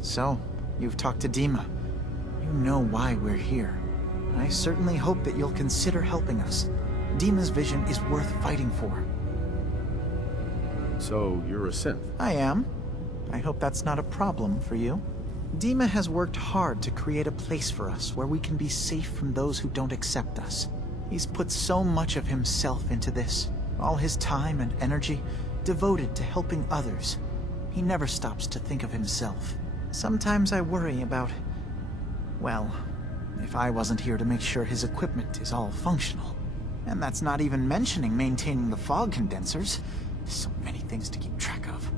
So, you've talked to Dima. You know why we're here. I certainly hope that you'll consider helping us. Dima's vision is worth fighting for. So, you're a synth? I am. I hope that's not a problem for you. Dima has worked hard to create a place for us where we can be safe from those who don't accept us. He's put so much of himself into this, all his time and energy devoted to helping others. He never stops to think of himself. Sometimes I worry about, well, if I wasn't here to make sure his equipment is all functional. And that's not even mentioning maintaining the fog condensers. So many things to keep track of.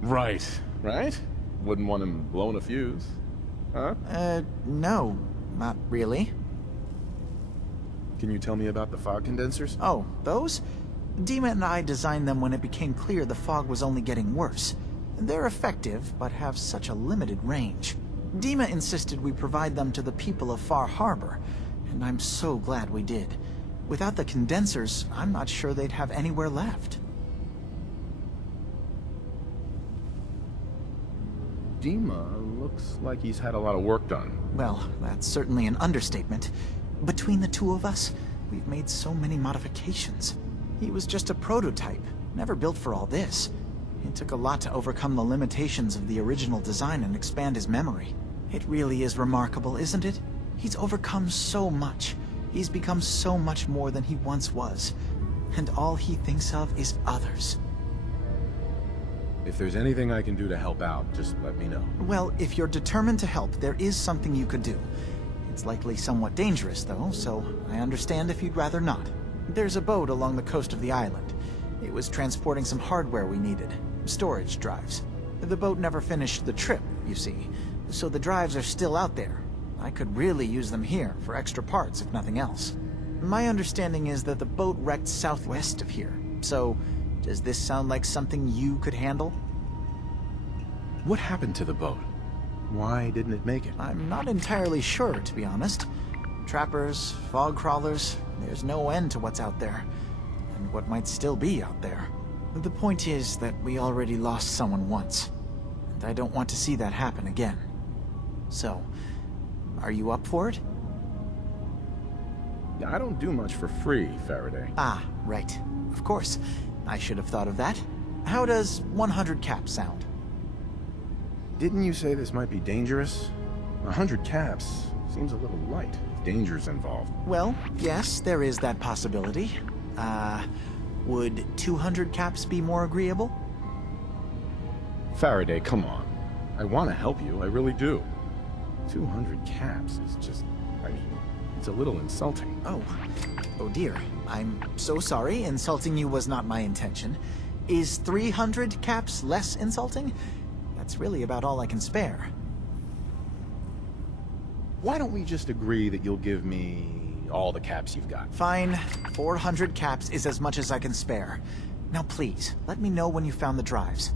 Right. Right? Wouldn't want him blowing a fuse. Huh? No, not really. Can you tell me about the fog condensers? Oh, those? Dima and I designed them when it became clear the fog was only getting worse. They're effective, but have such a limited range. Dima insisted we provide them to the people of Far Harbor, and I'm so glad we did. Without the condensers, I'm not sure they'd have anywhere left. Dima looks like he's had a lot of work done. Well, that's certainly an understatement. Between the two of us, we've made so many modifications. He was just a prototype, never built for all this. It took a lot to overcome the limitations of the original design and expand his memory. It really is remarkable, isn't it? He's overcome so much. He's become so much more than he once was. And all he thinks of is others. If there's anything I can do to help out, just let me know. Well, if you're determined to help, there is something you could do. It's likely somewhat dangerous, though, so I understand if you'd rather not. There's a boat along the coast of the island. It was transporting some hardware we needed. Storage drives. The boat never finished the trip, you see, so the drives are still out there. I could really use them here for extra parts, if nothing else. My understanding is that the boat wrecked southwest of here, so does this sound like something you could handle? What happened to the boat? Why didn't it make it? I'm not entirely sure, to be honest. Trappers, fog crawlers, there's no end to what's out there, and what might still be out there. The point is that we already lost someone once, and I don't want to see that happen again. So, are you up for it? Yeah, I don't do much for free, Faraday. Ah, right. Of course. I should have thought of that. How does 100 caps sound? Didn't you say this might be dangerous? 100 caps seems a little light. Danger's involved. Well, yes, there is that possibility. Would 200 caps be more agreeable? Faraday, come on. I want to help you, I really do. 200 caps is just, I mean, it's a little insulting. Oh dear. I'm so sorry. Insulting you was not my intention. Is 300 caps less insulting? That's really about all I can spare. Why don't we just agree that you'll give me all the caps you've got? Fine. 400 caps is as much as I can spare. Now please, let me know when you found the drives.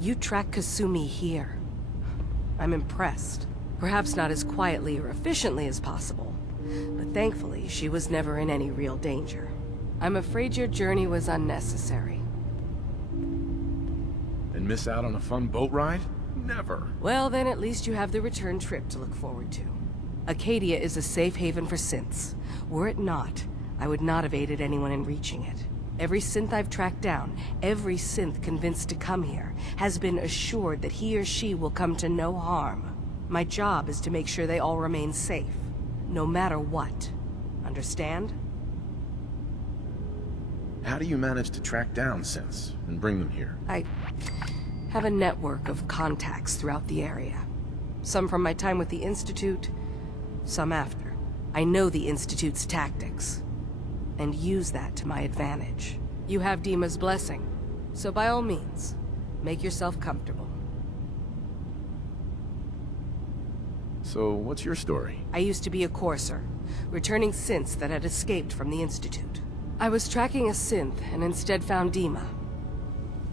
You track Kasumi here. I'm impressed. Perhaps not as quietly or efficiently as possible, but thankfully she was never in any real danger. I'm afraid your journey was unnecessary. And miss out on a fun boat ride? Never. Well, then at least you have the return trip to look forward to. Acadia is a safe haven for synths. Were it not, I would not have aided anyone in reaching it. Every synth I've tracked down, every synth convinced to come here, has been assured that he or she will come to no harm. My job is to make sure they all remain safe, no matter what. Understand? How do you manage to track down synths and bring them here? I have a network of contacts throughout the area. Some from my time with the Institute, some after. I know the Institute's tactics, and use that to my advantage. You have Dima's blessing, so by all means, make yourself comfortable. So, what's your story? I used to be a courser, returning synths that had escaped from the Institute. I was tracking a synth and instead found Dima.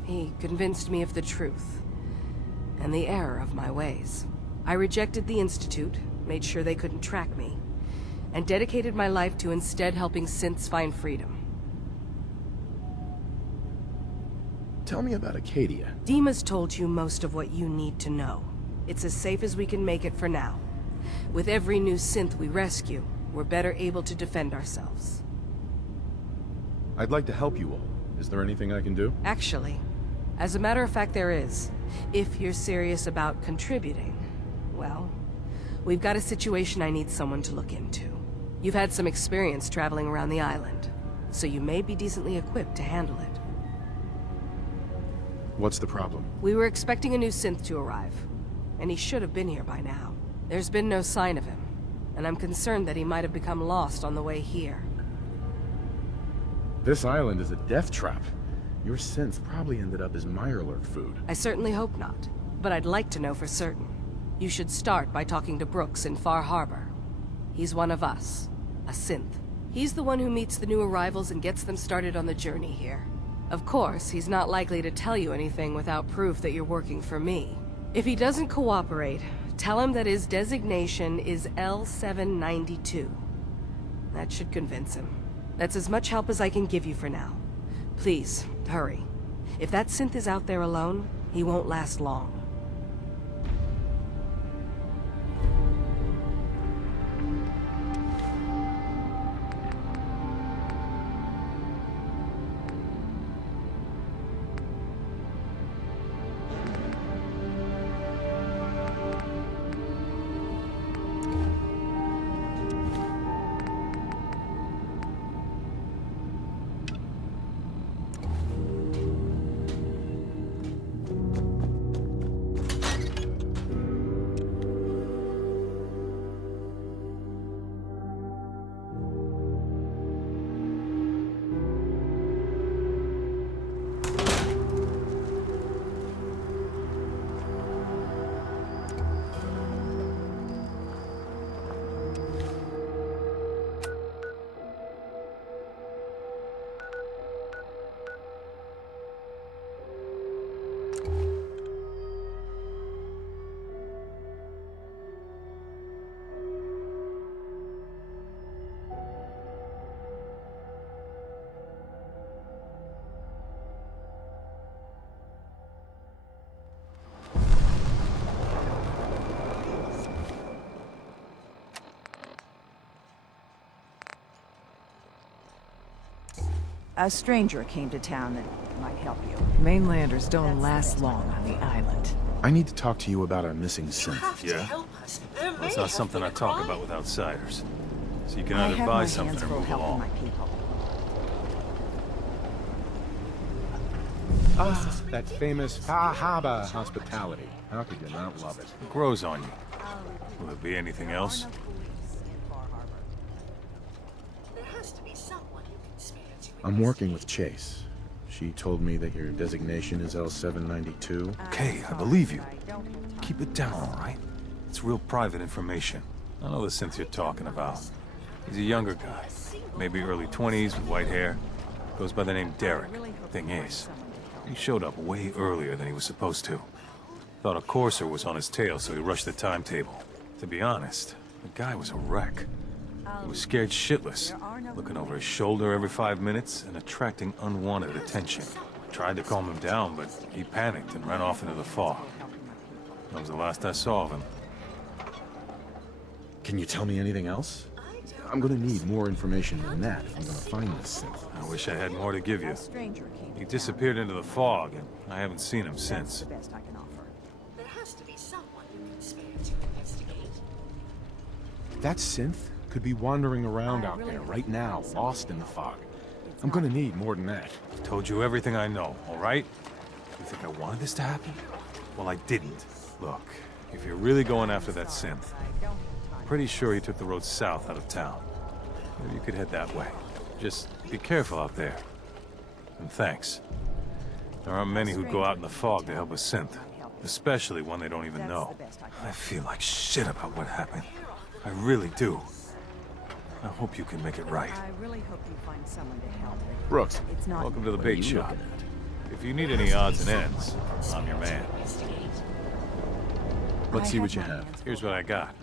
He convinced me of the truth, and the error of my ways. I rejected the Institute, made sure they couldn't track me, and dedicated my life to instead helping synths find freedom. Tell me about Acadia. Dima's told you most of what you need to know. It's as safe as we can make it for now. With every new synth we rescue, we're better able to defend ourselves. I'd like to help you all. Is there anything I can do? Actually, as a matter of fact, there is. If you're serious about contributing, well, we've got a situation I need someone to look into. You've had some experience traveling around the island, so you may be decently equipped to handle it. What's the problem? We were expecting a new synth to arrive, and he should have been here by now. There's been no sign of him, and I'm concerned that he might have become lost on the way here. This island is a death trap. Your synth probably ended up as Mirelurk food. I certainly hope not, but I'd like to know for certain. You should start by talking to Brooks in Far Harbor. He's one of us, a synth. He's the one who meets the new arrivals and gets them started on the journey here. Of course, he's not likely to tell you anything without proof that you're working for me. If he doesn't cooperate, tell him that his designation is L792. That should convince him. That's as much help as I can give you for now. Please, hurry. If that synth is out there alone, he won't last long. A stranger came to town that might help you. Mainlanders don't last long on the island. I need to talk to you about our missing synth. Yeah? That's not something I talk about with outsiders. So you can I either have buy my something hands or full move helping along. my people. Ah, that famous Far Harbor hospitality. How could you not love it? It grows on you. Will there be anything else? I'm working with Chase. She told me that your designation is L792. Okay, I believe you. Keep it down, all right? It's real private information. I know the synth you're talking about. He's a younger guy, maybe early 20s with white hair. Goes by the name Derek. Thing is, he showed up way earlier than he was supposed to. Thought a courser was on his tail, so he rushed the timetable. To be honest, the guy was a wreck. He was scared shitless, looking over his shoulder every 5 minutes and attracting unwanted attention. Tried to calm him down, but he panicked and ran off into the fog. That was the last I saw of him. Can you tell me anything else? I'm gonna need more information than that if I'm gonna find this synth. I wish I had more to give you. A stranger came to He town. disappeared into the fog, and I haven't seen him That's since. the best I can offer. There has to be someone you can spare to investigate. That synth could be wandering around out there right now, lost in the fog. I'm gonna need more than that. I've told you everything I know, all right? You think I wanted this to happen? Well, I didn't. Look, if you're really going after that synth, pretty sure he took the road south out of town. Maybe you could head that way. Just be careful out there. And thanks. There aren't many who'd go out in the fog to help a synth, especially one they don't even know. I feel like shit about what happened. I really do. I hope you can make it right. I really hope you find someone to help. Brooks, It's not Welcome to the what are bait you shop. looking at? If you need any odds and ends, I'm your man. Let's see what you my have. hands Here's full what I got.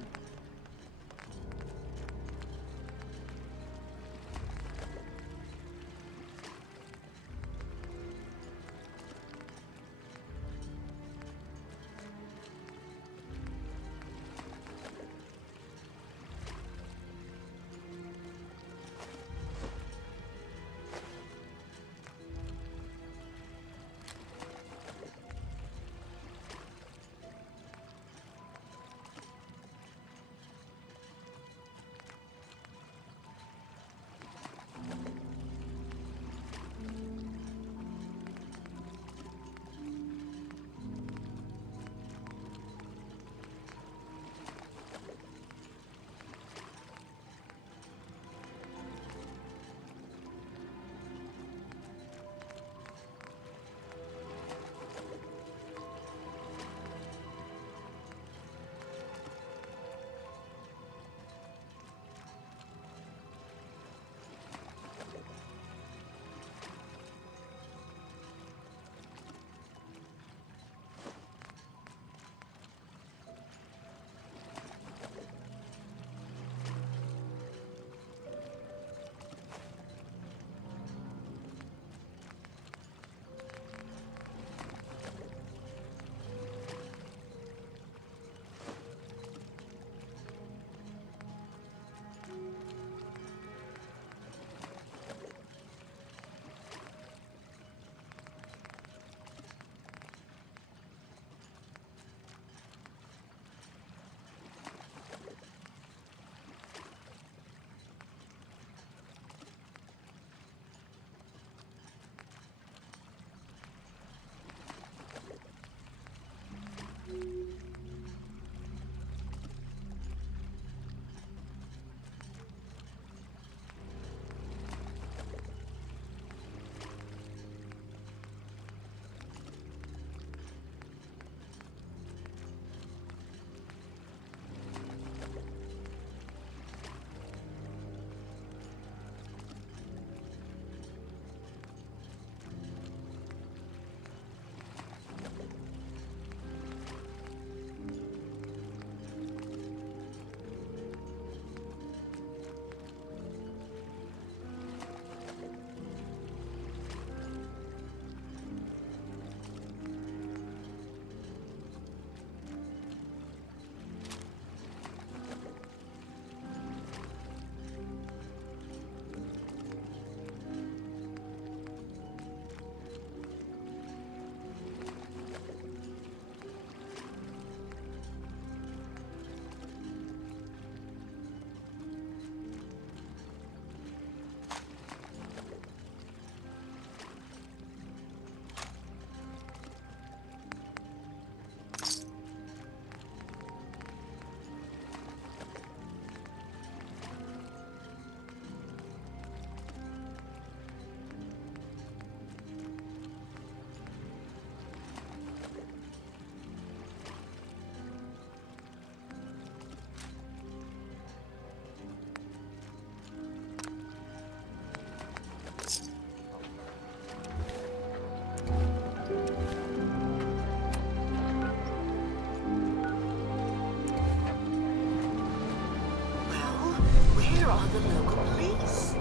Where are the local police?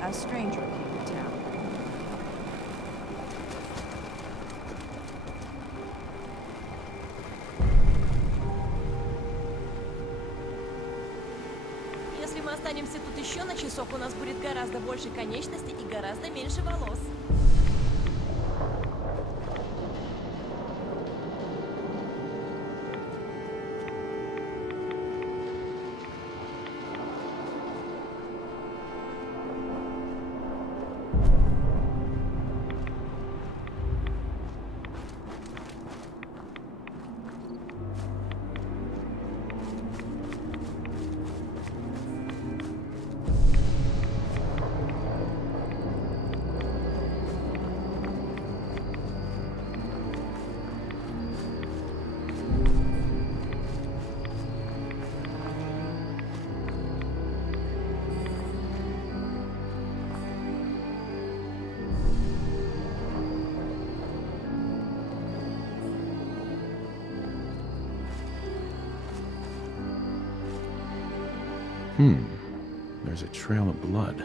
A stranger came to town. Если мы останемся тут еще на часок, у нас будет гораздо больше конечностей и гораздо меньше волос. There's a trail of blood.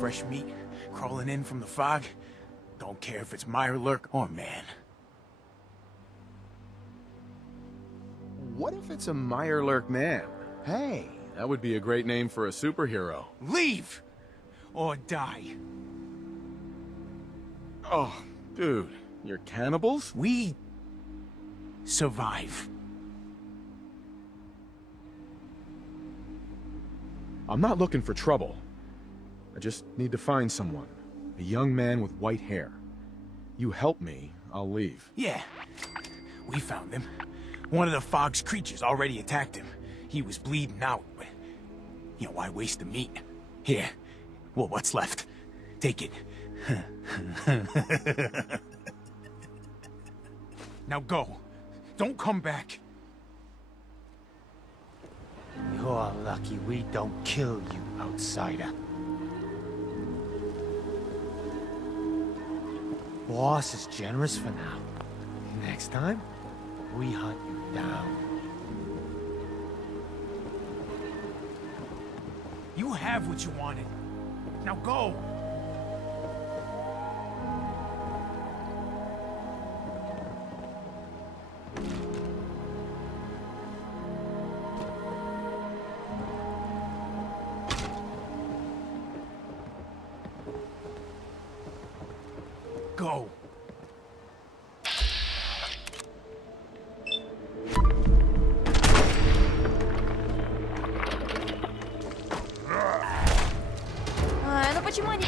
Fresh meat crawling in from the fog. Don't care if it's Mirelurk or man. What if it's a Mirelurk man? Hey, that would be a great name for a superhero. Leave! Or die. Oh, dude, you're cannibals? We survive. I'm not looking for trouble. I just need to find someone. A young man with white hair. You help me, I'll leave. Yeah, we found him. One of the fog's creatures already attacked him. He was bleeding out, but, you know, why waste the meat? Here, well, what's left? Take it. Now go. Don't come back. You're lucky we don't kill you, outsider. Boss is generous for now. Next time, we hunt you down. You have what you wanted. Now go! Go! Ну почему они...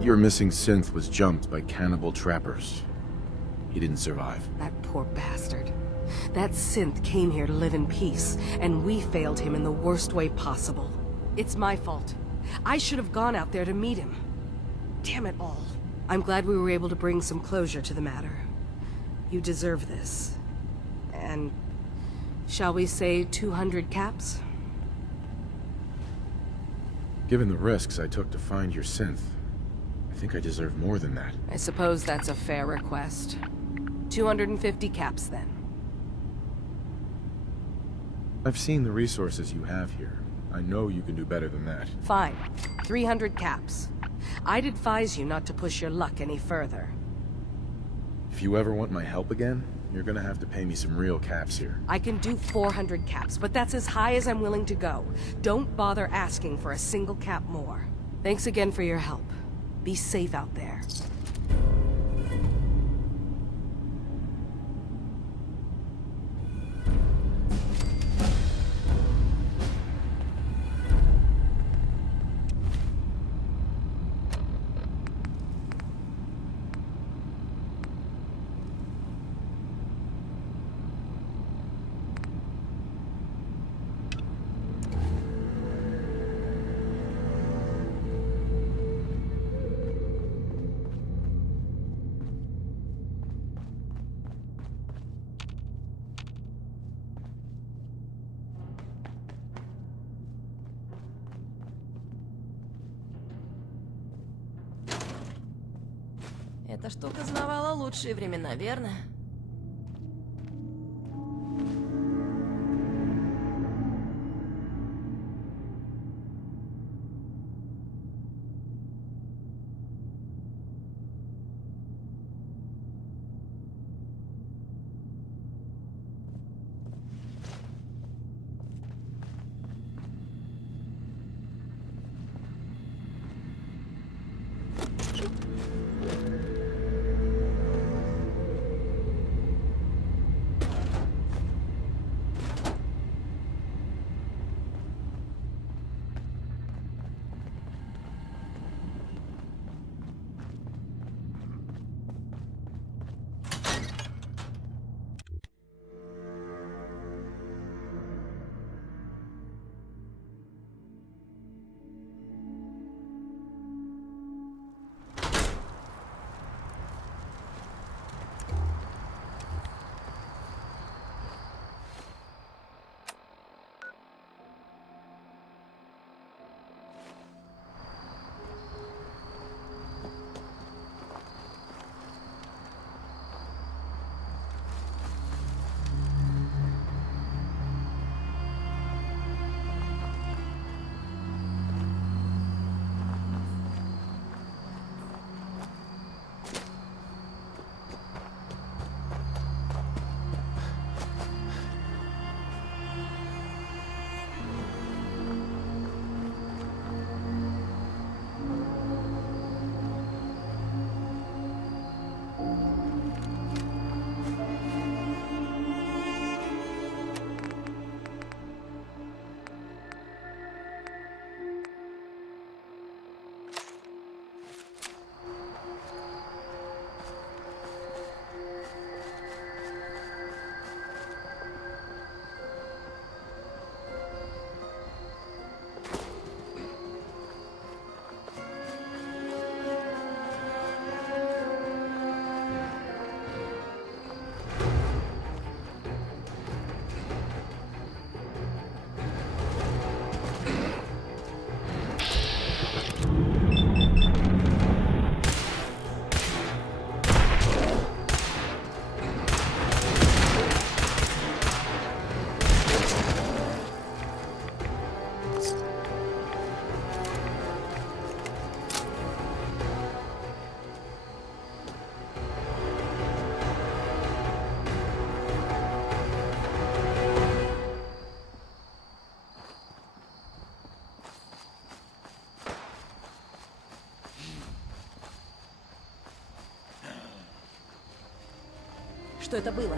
Your missing synth was jumped by cannibal trappers. He didn't survive. That poor bastard. That synth came here to live in peace, and we failed him in the worst way possible. It's my fault. I should have gone out there to meet him. Damn it all. I'm glad we were able to bring some closure to the matter. You deserve this. And shall we say 200 caps? Given the risks I took to find your synth, I think I deserve more than that. I suppose that's a fair request. 250 caps, then. I've seen the resources you have here. I know you can do better than that. Fine. 300 caps. I'd advise you not to push your luck any further. If you ever want my help again, you're gonna have to pay me some real caps here. I can do 400 caps, but that's as high as I'm willing to go. Don't bother asking for a single cap more. Thanks again for your help. Be safe out there. Эта штука знавала лучшие времена, верно? Что это было?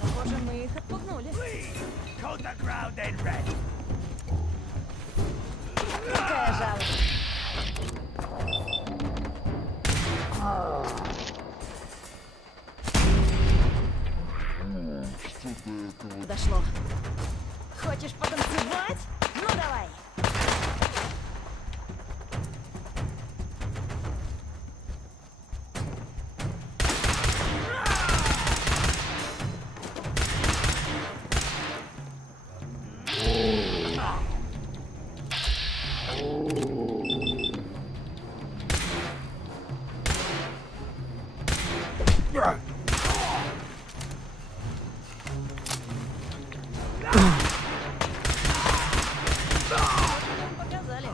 Похоже, мы их отпугнули. Какая жалость. Дошло. Хочешь потанцевать? Ну давай. Показали.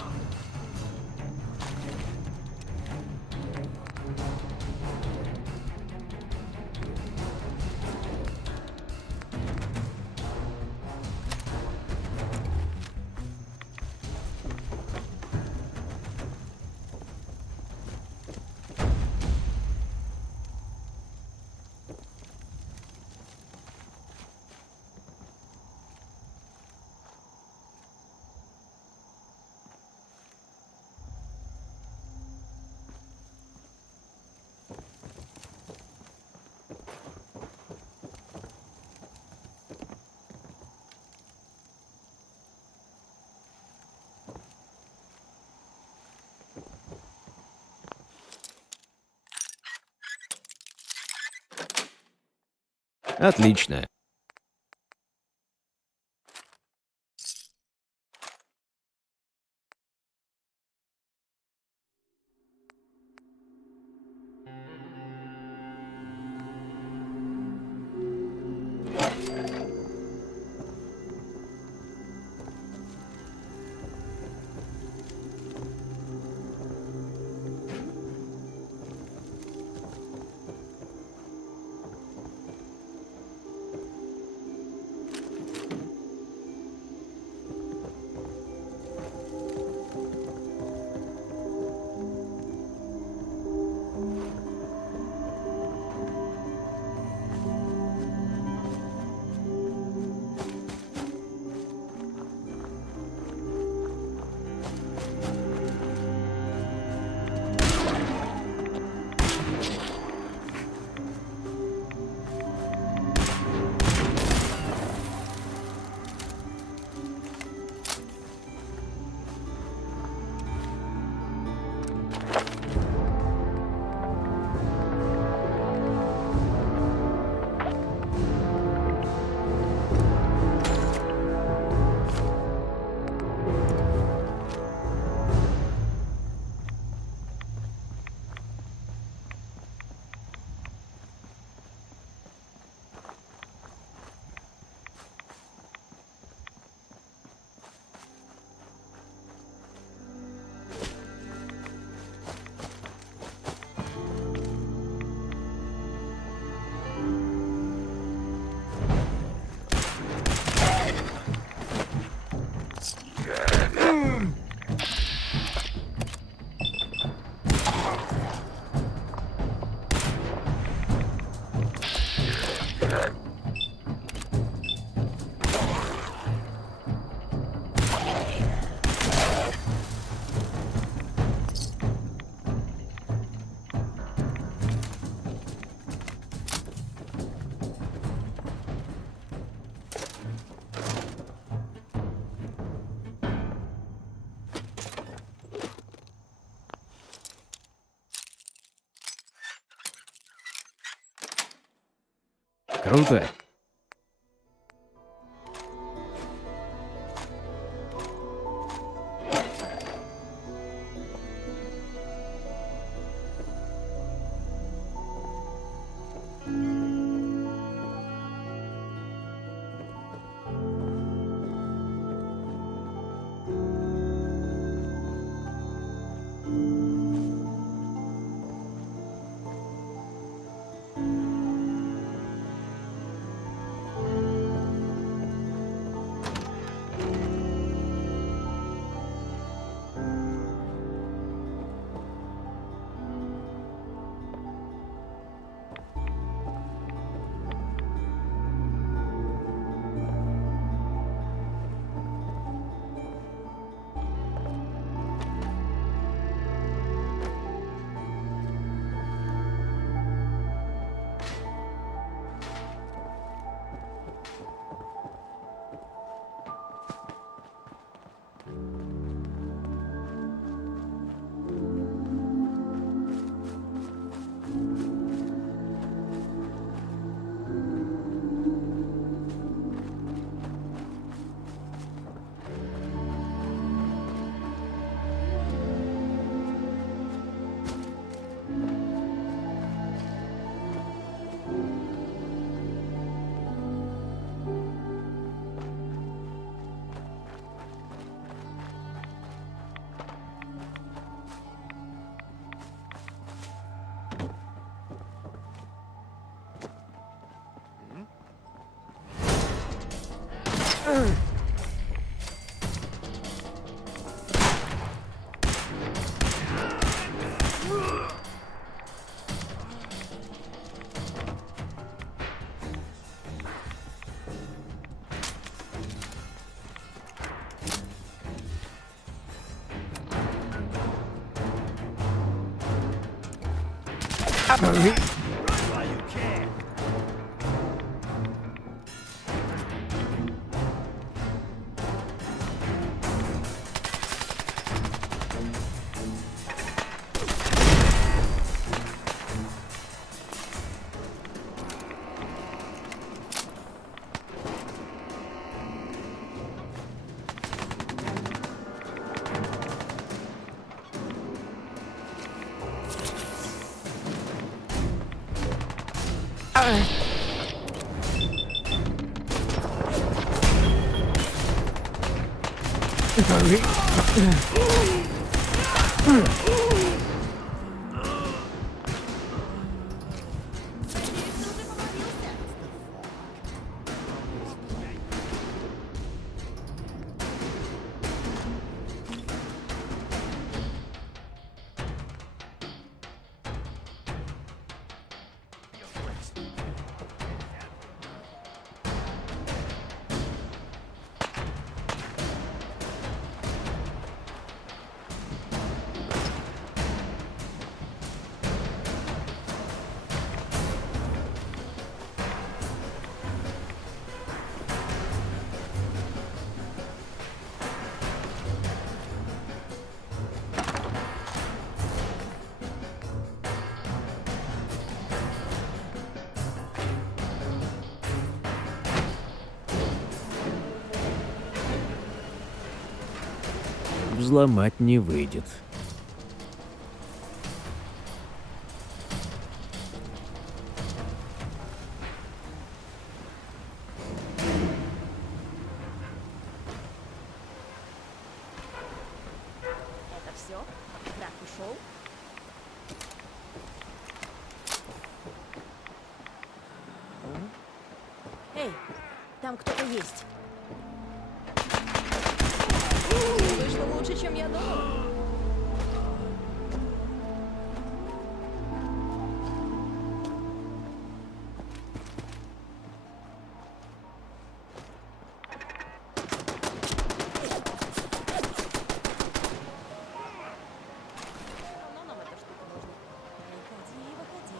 Отлично. Круто. Взломать не выйдет. Это все? Враг ушел? Эй, там кто-то есть. Вышло лучше, чем я думал. Давно нам эта штука нужна. Выходи, выходи.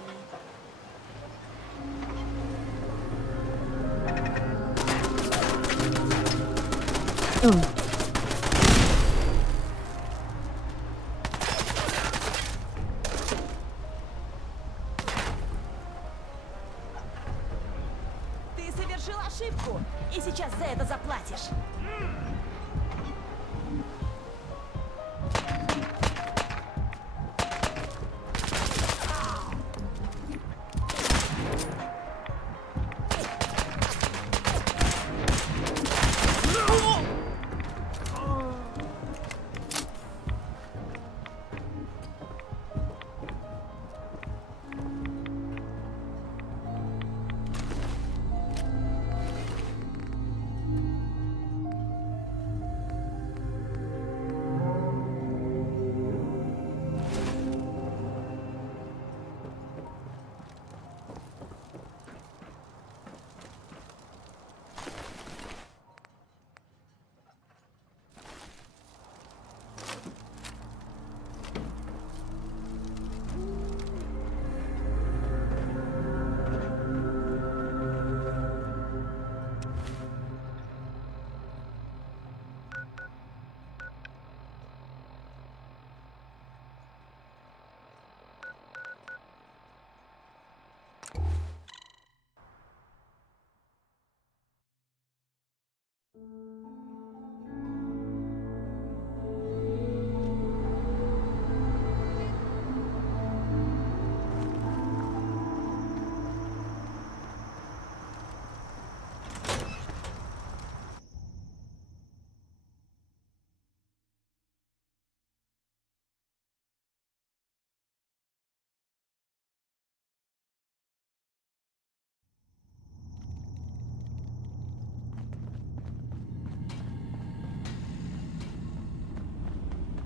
Ты совершил ошибку, и сейчас за это заплатишь.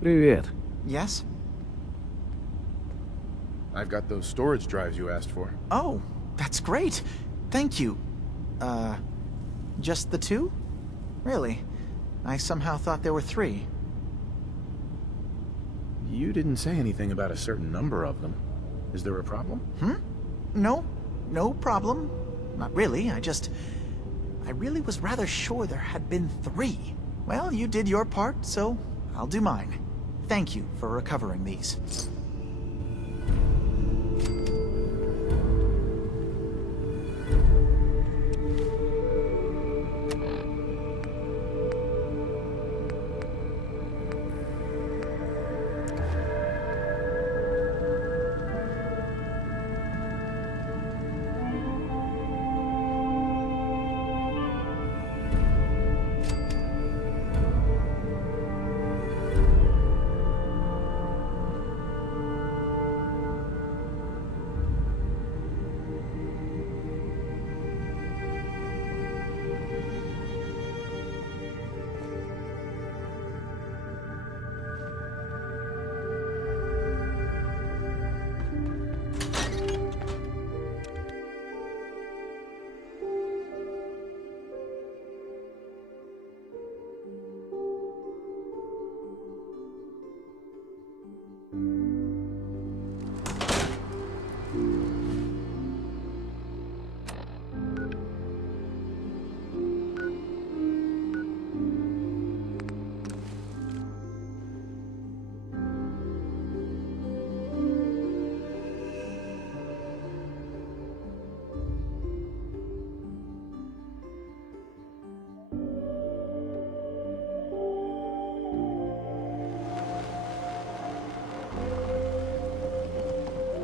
Привет. Yes? I've got those storage drives you asked for. Oh, that's great. Thank you. Just the two? Really? I somehow thought there were three. You didn't say anything about a certain number of them. Is there a problem? No, no problem. Not really, I really was rather sure there had been three. Well, you did your part, so I'll do mine. Thank you for recovering these.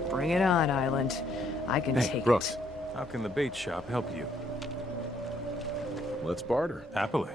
Bring it on, Island. I can Hey, take Brooks. it. How can the bait shop help you? Let's barter. Happily.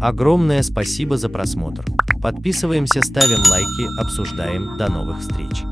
Огромное спасибо за просмотр. Подписываемся, ставим лайки, обсуждаем. До новых встреч.